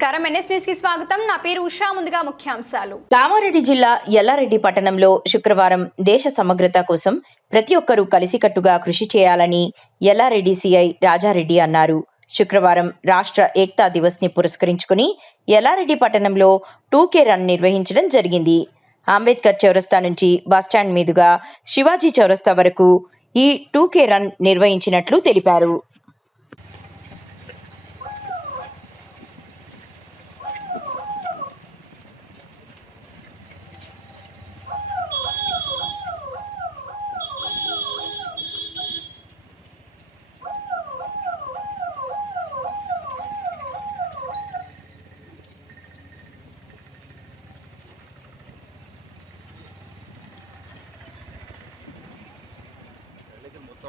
నమస్కారం. ఎన్ఎస్కి స్వాగతం. నా పేరు ఉషా. ముందుగా ముఖ్యాంశాలు. కామారెడ్డి జిల్లా ఎల్లారెడ్డి పట్టణంలో శుక్రవారం దేశ సమగ్రత కోసం ప్రతి ఒక్కరూ కలిసికట్టుగా కృషి చేయాలని ఎల్లారెడ్డి సిఐ రాజారెడ్డి అన్నారు. శుక్రవారం రాష్ట్ర ఏక్తా దివస్ని పురస్కరించుకుని ఎల్లారెడ్డి పట్టణంలో టూకే రన్ నిర్వహించడం జరిగింది. అంబేద్కర్ చౌరస్తా నుంచి బస్టాండ్ మీదుగా శివాజీ చౌరస్తా వరకు ఈ టూకే రన్ నిర్వహించినట్లు తెలిపారు.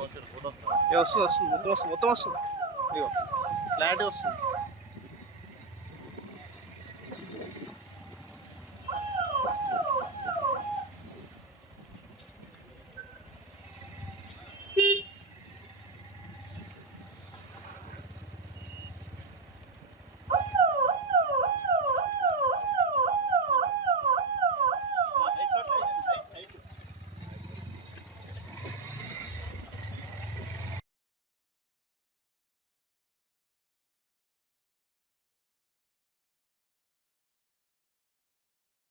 వస్తుంది. వస్తుంది మొత్తం వస్తుంది మొత్తం వస్తుంది. ఇగో క్లారిటీ వస్తుంది.